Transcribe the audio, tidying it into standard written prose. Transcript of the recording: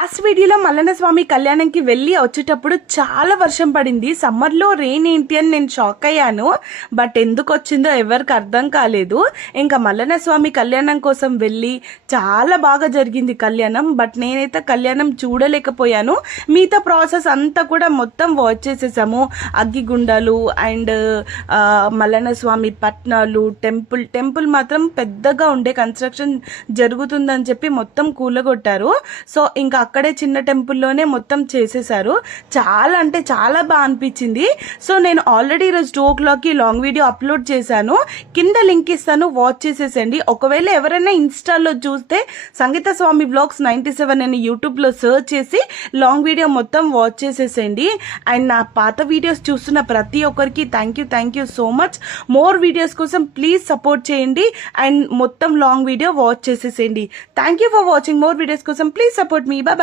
Last వీడియోలో మల్లన్న స్వామి కళ్యాణంకి వెళ్ళి వచ్చేటప్పుడు చాలా వర్షం పడింది. సమ్మర్లో రెయిన్ ఏంటి అని నేను షాక్ అయ్యాను. బట్ ఎందుకు వచ్చిందో ఎవరికి అర్థం కాలేదు. ఇంకా మల్లన్న స్వామి కళ్యాణం కోసం వెళ్ళి చాలా బాగా జరిగింది కళ్యాణం. బట్ నేనైతే కళ్యాణం చూడలేకపోయాను. మిగతా ప్రాసెస్ అంతా కూడా మొత్తం వాచ్ చేసేసాము. అగ్గిగుండాలు అండ్ మల్లన్న స్వామి పట్నాలు, టెంపుల్ మాత్రం పెద్దగా ఉండే కన్స్ట్రక్షన్ జరుగుతుందని చెప్పి మొత్తం కూలగొట్టారు. సో ఇంకా అక్కడే చిన్న టెంపుల్లోనే మొత్తం చేసేసారు. చాలా అంటే చాలా బాగా అనిపించింది. సో నేను ఆల్రెడీ ఈరోజు 2 o'clockకి లాంగ్ వీడియో అప్లోడ్ చేశాను. కింద లింక్ ఇస్తాను, వాచ్ చేసేసండి. ఒకవేళ ఎవరైనా ఇన్స్టాలో చూస్తే సంగీత స్వామి వ్లాగ్స్ 97 అని యూట్యూబ్లో సర్చ్ చేసి లాంగ్ వీడియో మొత్తం వాచ్ చేసేసేయండి. అండ్ నా పాత వీడియోస్ చూస్తున్న ప్రతి ఒక్కరికి thank you so much. More videos కోసం ప్లీజ్ సపోర్ట్ చేయండి అండ్ మొత్తం లాంగ్ వీడియో వాచ్ చేసేసేయండి. Thank you for watching. More videos కోసం ప్లీజ్ సపోర్ట్ మీ. బాయ్.